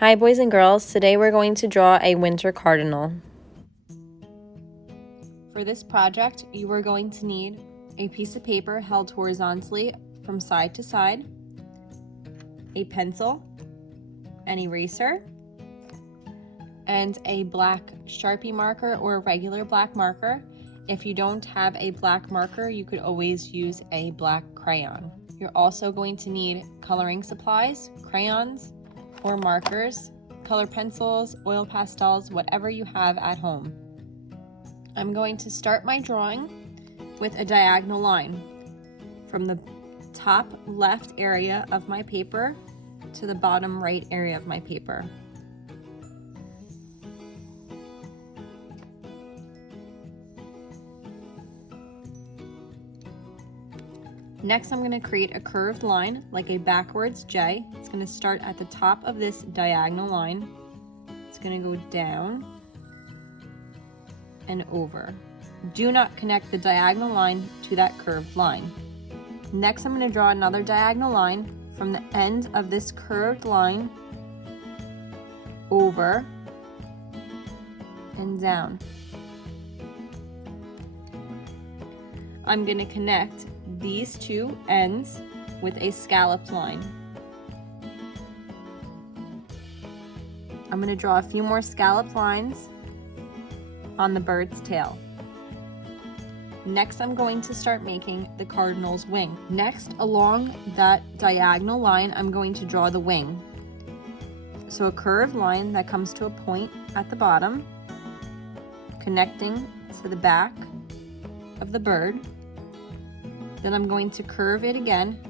Hi boys and girls, today we're going to draw a winter cardinal. For this project, you are going to need a piece of paper held horizontally from side to side, a pencil, an eraser, and a black Sharpie marker or a regular black marker. If you don't have a black marker, you could always use a black crayon. You're also going to need coloring supplies, crayons, or markers, color pencils, oil pastels, whatever you have at home. I'm going to start my drawing with a diagonal line from the top left area of my paper to the bottom right area of my paper. Next, I'm going to create a curved line like a backwards J. It's going to start at the top of this diagonal line. It's going to go down and over. Do not connect the diagonal line to that curved line. Next, I'm going to draw another diagonal line from the end of this curved line over and down. I'm going to connect these two ends with a scalloped line. I'm going to draw a few more scalloped lines on the bird's tail. Next, I'm going to start making the cardinal's wing. Next, along that diagonal line, I'm going to draw the wing. So a curved line that comes to a point at the bottom, connecting to the back of the bird. Then I'm going to curve it again,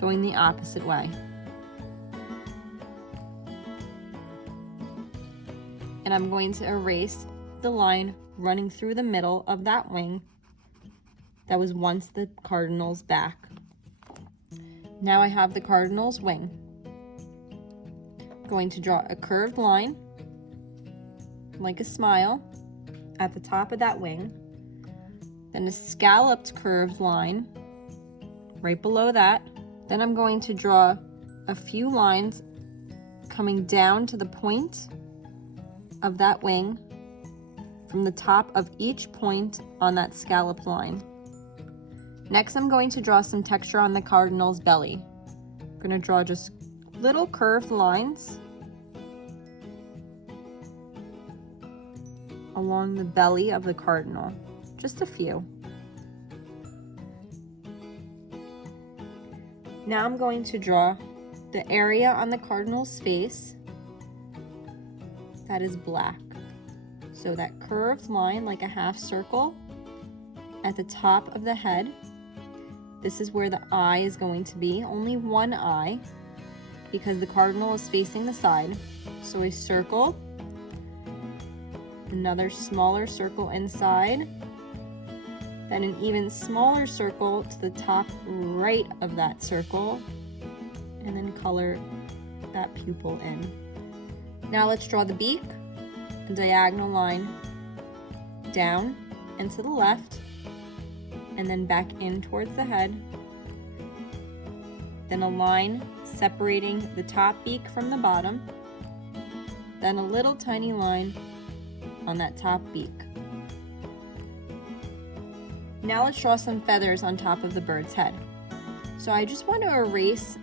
going the opposite way. And I'm going to erase the line running through the middle of that wing that was once the cardinal's back. Now I have the cardinal's wing. I'm going to draw a curved line, like a smile, at the top of that wing. Then a scalloped curved line right below that. Then I'm going to draw a few lines coming down to the point of that wing from the top of each point on that scalloped line. Next, I'm going to draw some texture on the cardinal's belly. I'm going to draw just little curved lines along the belly of the cardinal. Just a few. Now I'm going to draw the area on the cardinal's face that is black. So that curved line, like a half circle, at the top of the head. This is where the eye is going to be. Only one eye, because the cardinal is facing the side. So a circle, another smaller circle inside, then an even smaller circle to the top right of that circle, and then color that pupil in. Now let's draw the beak, a diagonal line down and to the left, and then back in towards the head. Then a line separating the top beak from the bottom, then a little tiny line on that top beak. Now let's draw some feathers on top of the bird's head. So I just want to erase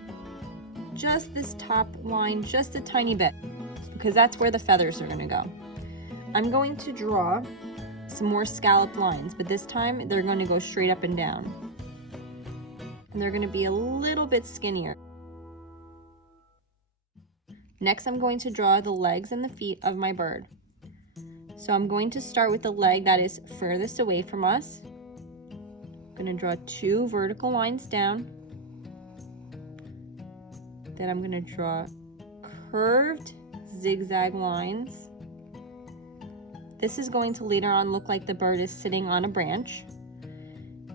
just this top line just a tiny bit, because that's where the feathers are going to go. I'm going to draw some more scalloped lines, but this time they're going to go straight up and down. And they're going to be a little bit skinnier. Next, I'm going to draw the legs and the feet of my bird. So I'm going to start with the leg that is furthest away from us. I'm going to draw two vertical lines down. Then I'm going to draw curved zigzag lines. This is going to later on look like the bird is sitting on a branch.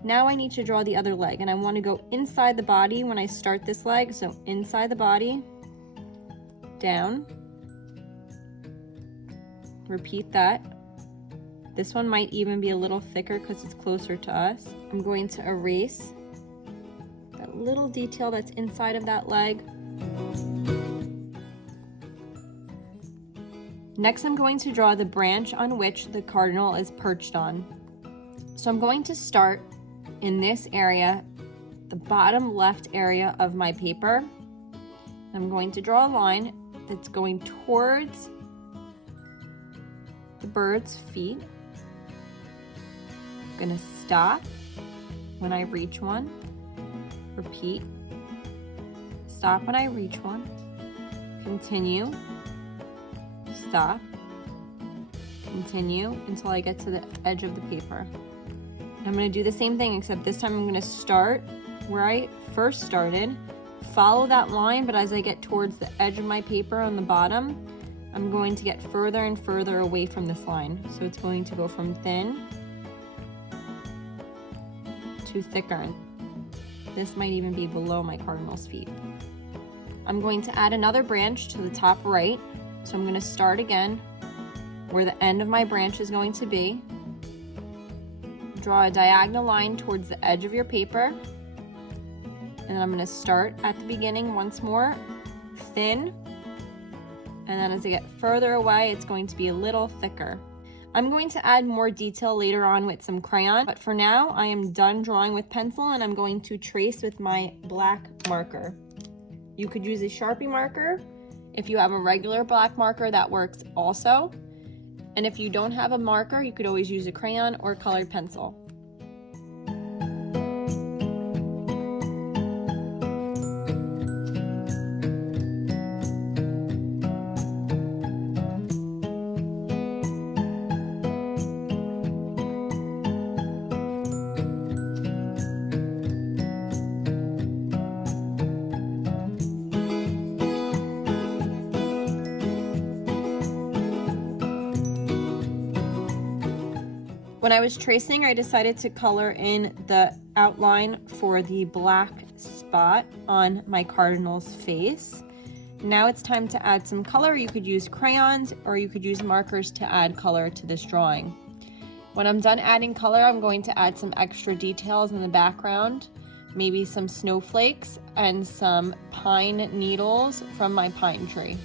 Now I need to draw the other leg, and I want to go inside the body when I start this leg. So inside the body, down. Repeat that. This one might even be a little thicker because it's closer to us. I'm going to erase that little detail that's inside of that leg. Next, I'm going to draw the branch on which the cardinal is perched on. So I'm going to start in this area, the bottom left area of my paper. I'm going to draw a line that's going towards the bird's feet. I'm going to stop when I reach one. Repeat. Stop when I reach one. Continue. Stop. Continue until I get to the edge of the paper. I'm going to do the same thing, except this time I'm going to start where I first started, follow that line, but as I get towards the edge of my paper on the bottom, I'm going to get further and further away from this line. So it's going to go from thin to thicker. This might even be below my cardinal's feet. I'm going to add another branch to the top right. So I'm going to start again where the end of my branch is going to be. Draw a diagonal line towards the edge of your paper. And then I'm going to start at the beginning once more, thin. And then as I get further away, it's going to be a little thicker. I'm going to add more detail later on with some crayon, but for now I am done drawing with pencil and I'm going to trace with my black marker. You could use a Sharpie marker. If you have a regular black marker, that works also. And if you don't have a marker, you could always use a crayon or colored pencil. When I was tracing, I decided to color in the outline for the black spot on my cardinal's face. Now it's time to add some color. You could use crayons or you could use markers to add color to this drawing. When I'm done adding color, I'm going to add some extra details in the background, maybe some snowflakes and some pine needles from my pine tree.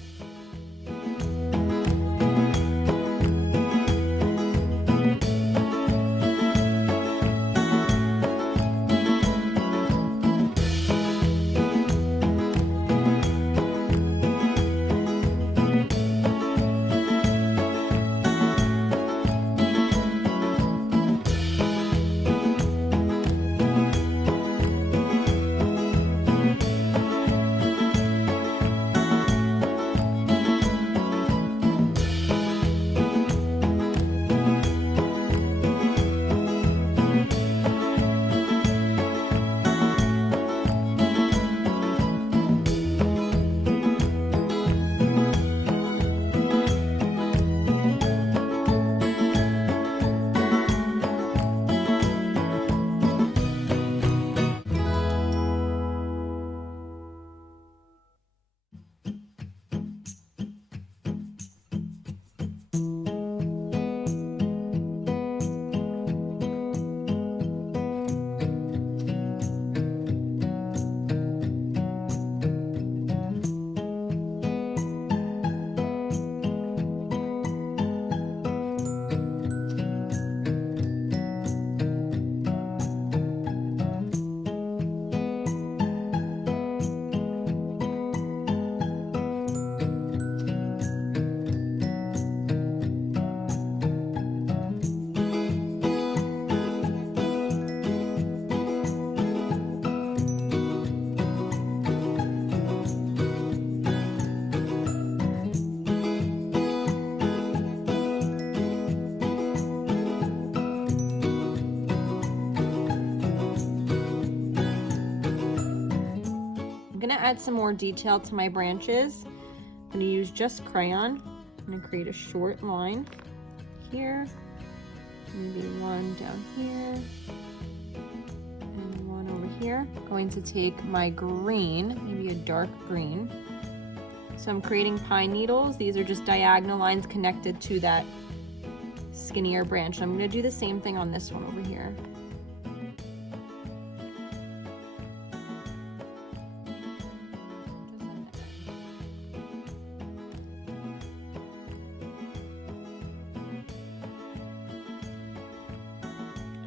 I'm gonna add some more detail to my branches. I'm gonna use just crayon. I'm gonna create a short line here, maybe one down here, and one over here. I'm going to take my green, maybe a dark green. So I'm creating pine needles. These are just diagonal lines connected to that skinnier branch. And I'm gonna do the same thing on this one over here.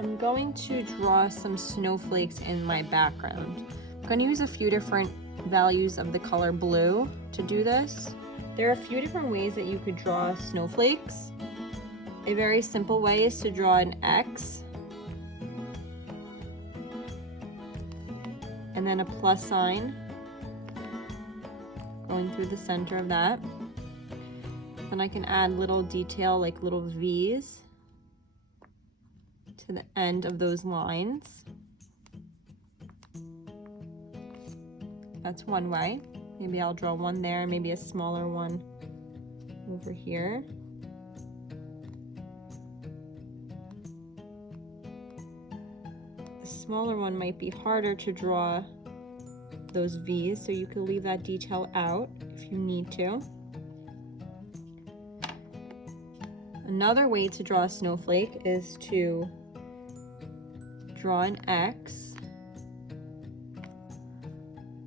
I'm going to draw some snowflakes in my background. I'm going to use a few different values of the color blue to do this. There are a few different ways that you could draw snowflakes. A very simple way is to draw an X and then a plus sign going through the center of that. Then I can add little detail like little V's to the end of those lines. That's one way. Maybe I'll draw one there, maybe a smaller one over here. The smaller one might be harder to draw those V's, so you could leave that detail out if you need to. Another way to draw a snowflake is to draw an X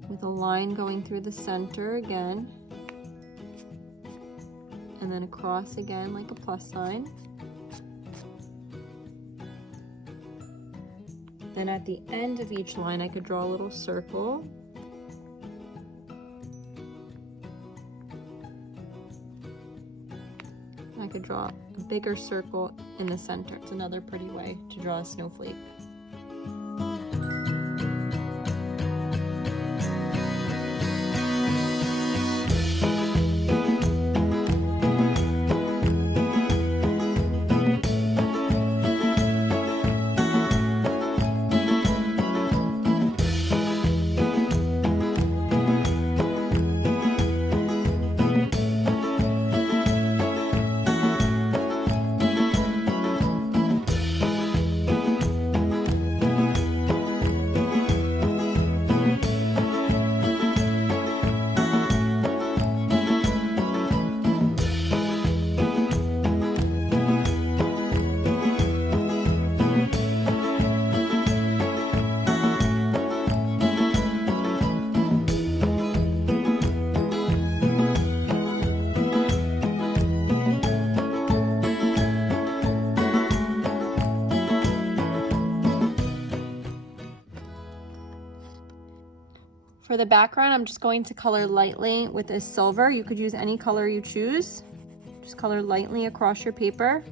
with a line going through the center again, and then across again like a plus sign. Then at the end of each line I could draw a little circle. I could draw a bigger circle in the center. It's another pretty way to draw a snowflake. For the background, I'm just going to color lightly with a silver. You could use any color you choose. Just color lightly across your paper.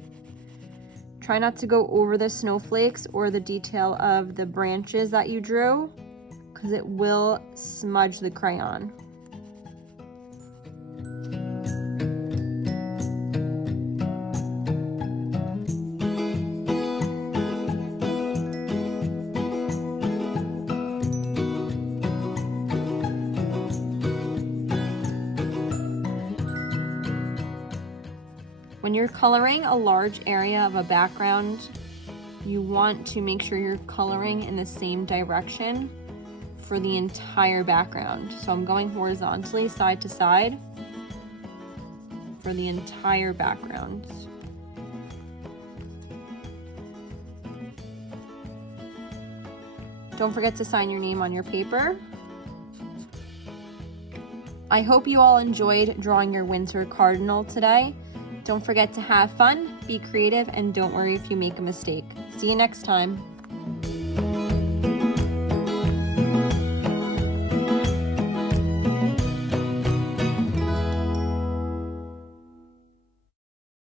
Try not to go over the snowflakes or the detail of the branches that you drew, because it will smudge the crayon. When you're coloring a large area of a background, you want to make sure you're coloring in the same direction for the entire background. So I'm going horizontally, side to side, for the entire background. Don't forget to sign your name on your paper. I hope you all enjoyed drawing your winter cardinal today. Don't forget to have fun, be creative, and don't worry if you make a mistake. See you next time.